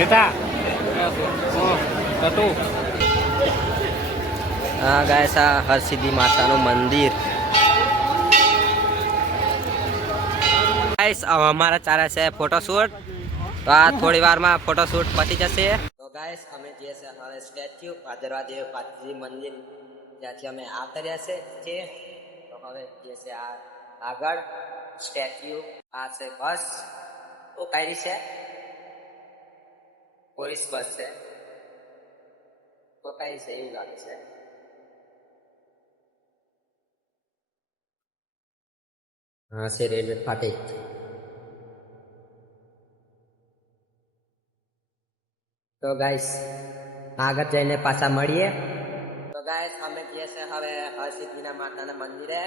બેટા. હતું હા ગાય આ હરસિદ્ધિ માતાનું મંદિર. ગાઈસ અમારા ચારે છે ફોટોશૂટ તો આ થોડી વારમાં ફોટોશૂટ પતી જશે. તો ગાઈસ અમે જે છે હવે સ્ટેચ્યુ ભાદરવા દેવ પાત્રી મંદિર ત્યાંથી અમે આવતર્યા છે તો હવે જે છે આ આગળ સ્ટેચ્યુ આ છે બસ. તો કઈ છે. પોલીસ બસ છે? તો કઈ છે એવું લાગે છે. હા છે રેલવે ફાટે. તો ગાઈસ આગળ જઈને પાછા મળીએ. તો ગાઈસ અમે જઈએ છે હવે હરસિદ્ધિના માતાના મંદિરે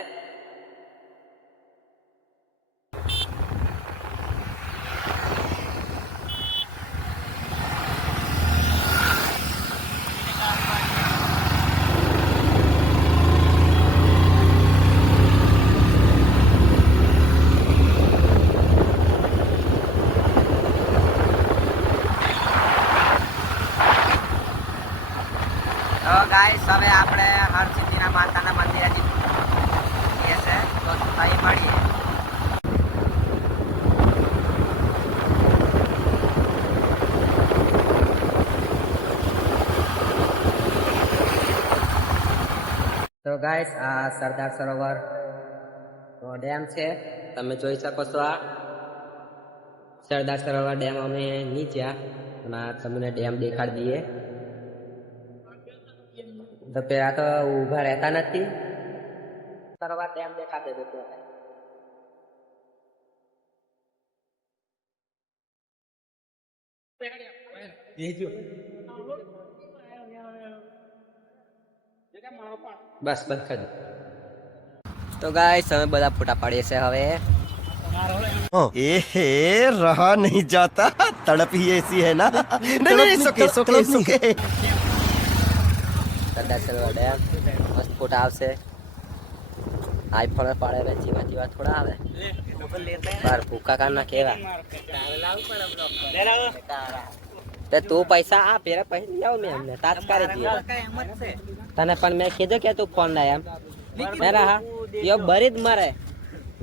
તો ગાઈસ હવે આપણે હરસિદ્ધિના માતાના મંદિરે જઈએ છે તો અહીં મળીએ તો ગાઈસ આ સરદાર સરોવર. ડેમ છે. તમે જોઈ શકો છો આ સરદાર સરોવર ડેમ અમે નીચ્યા આ તમને ડેમ દેખાડી દઈએ. તો પેલા તો ઊભા રહેતા નથી. સરોવર ડેમ દેખાતે લોકો બસ બંધ કરી દો. તો ગાઈસ અમે બધા ફોટા પાડીએ છે હવે एहे रहा नहीं जाता तड़प ही ऐसी है ना नहीं नहीं सुके सुके सुके સરદાર સરોવર ડેમ મસ્ત ફોટા આવશે આઈફોન પાડે ને જીવા જીવા થોડા આવે બાર ભૂકા કાઢના કેવા તે તું પૈસા આ પેલા પૈસા લાવ મેં અમને તાત્કાલિક દિયો તને પણ મેં કીધું કે તું ફોન લાય એમ. મેં રહા યો બરી જ મરે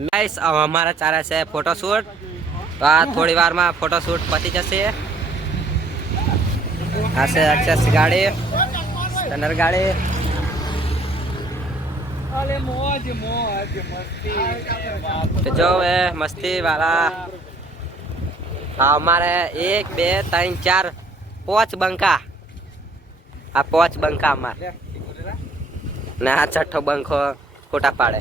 ગાઈસ અમારા ચારે છે ફોટોશૂટ તો આ થોડી વારમાં ફોટોશૂટ પતી જશે. આ છે એક્સેસ ગાડી સ્ટનર ગાડી. અલે મોજ મોજ મસ્તી. જો એ મસ્તી વાળા. હા અમારે એક બે ત્રણ ચાર પાંચ બંકા. આ પાંચ બંકા અમારે. ને આ છઠ્ઠો બંખો ખોટા પાડે.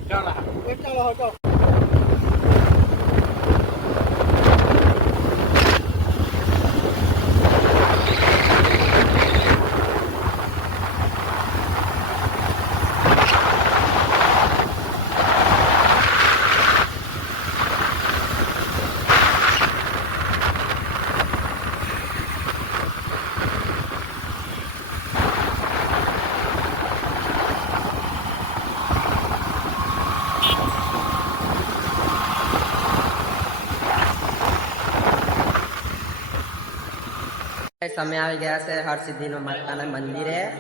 અમે આવી ગયા છે હરસિદ્ધિ નો માતાના મંદિરે.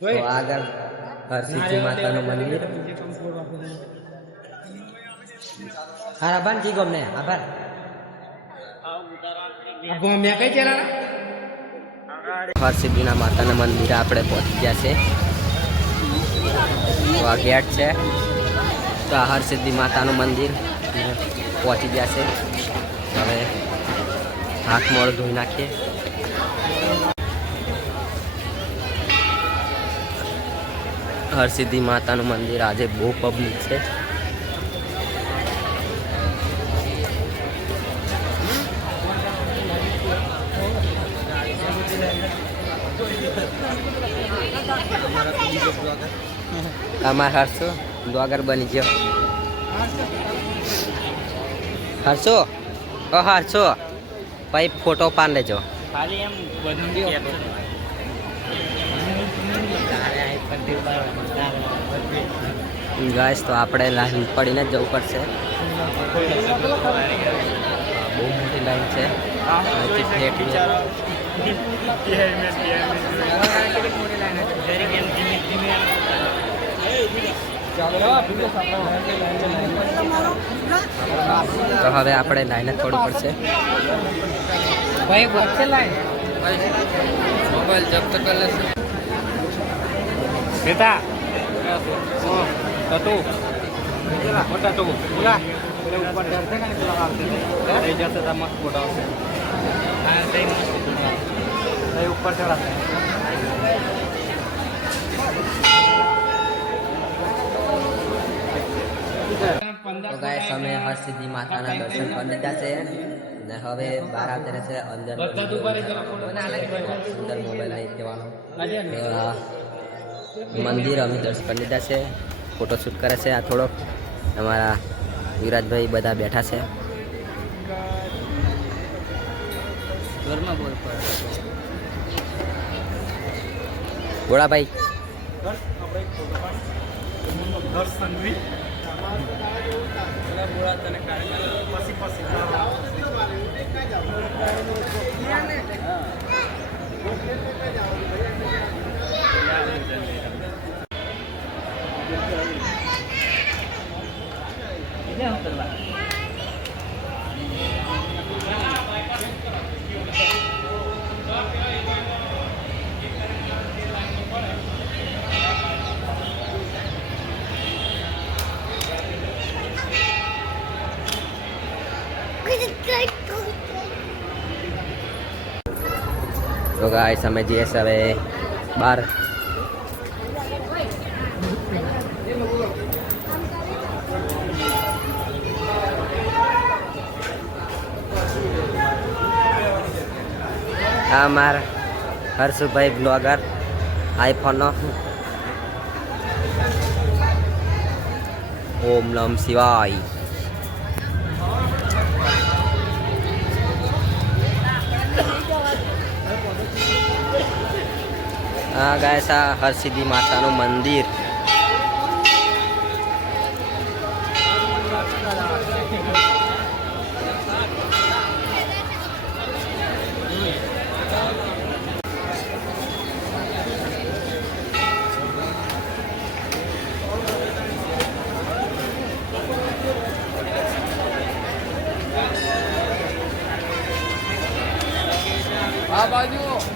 તો આગળ હરસિદ્ધિ માતાનું મંદિર. હા, આભાર, જી ગમે આભાર. હરસિદ્ધિના માતાના મંદિરે આપણે પહોંચી ગયા છે. તો આ ગેટ છે. તો આ હરસિદ્ધિ માતાનું મંદિર. પહોંચી ગયા છે. હવે હાથ મોડ ધોઈ નાખીએ. હરસિદ્ધિ માતાનું મંદિર આજે બહુ પબ્લિક છે. તમારે હરશો દ્વાગર બની ગયો. હરશો ઓ હરસો ભાઈ ફોટો પાન લેજો. ખાલી એમ બધું ગાઈસ તો આપણે લાઈન પડીને જ જવું પડશે. બહુ મોટી લાઈન છે. તો હવે આપણે લાઈને જ પડશે. ભાઈ વચ્ચે લાઈન મોબાઈલ જપ્ત કરી લેશે. બેટા. તતુ મોટા તું. બોલા એટલે ઉપર ડરશે કે પેલા આવશે થઈ જશે તો મસ્ત ફોટો આવશે. હા મસ્ત ફોટો. આવશે ઉપર ચડાશે. તો ગાઈસ અમે હરસિદ્ધિ માતાના દર્શન કરી લીધા છે. ને હવે બહાર આવતા છે અંદર સુંદર મોબાઈલ નહીં કહેવાનો. મંદિર અમે દર્શન કરી લીધા છે. ફોટોશૂટ કરે છે આ થોડોક. અમારા યુવરાજભાઈ બધા બેઠા છે. ગોળાભાઈ. તો ગાઈસ અમે જઈએ હવે બહાર આ માર હર્ષુભાઈ બ્લોગર આઈફોનનો. ઓમ નમ શિવાય. આ ગાય આ હરસિદ્ધિ માતાનું મંદિર આ બાજુ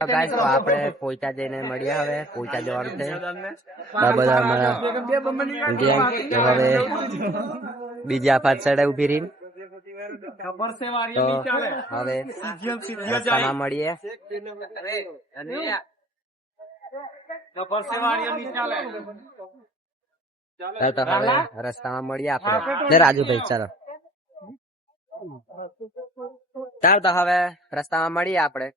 guys, તો આપણે પોઈચા જઈને મળ્યા હવે. પોઈતા જવાનું છે. બધા અમારા હવે બીજી આફત સાઈડે ઊભી રહી તો હવે રસ્તામાં મળીએ. તો હવે રસ્તામાં મળીએ આપણે. રાજુભાઈ ચાલો. ચાલ તો હવે રસ્તામાં મળીએ આપણે.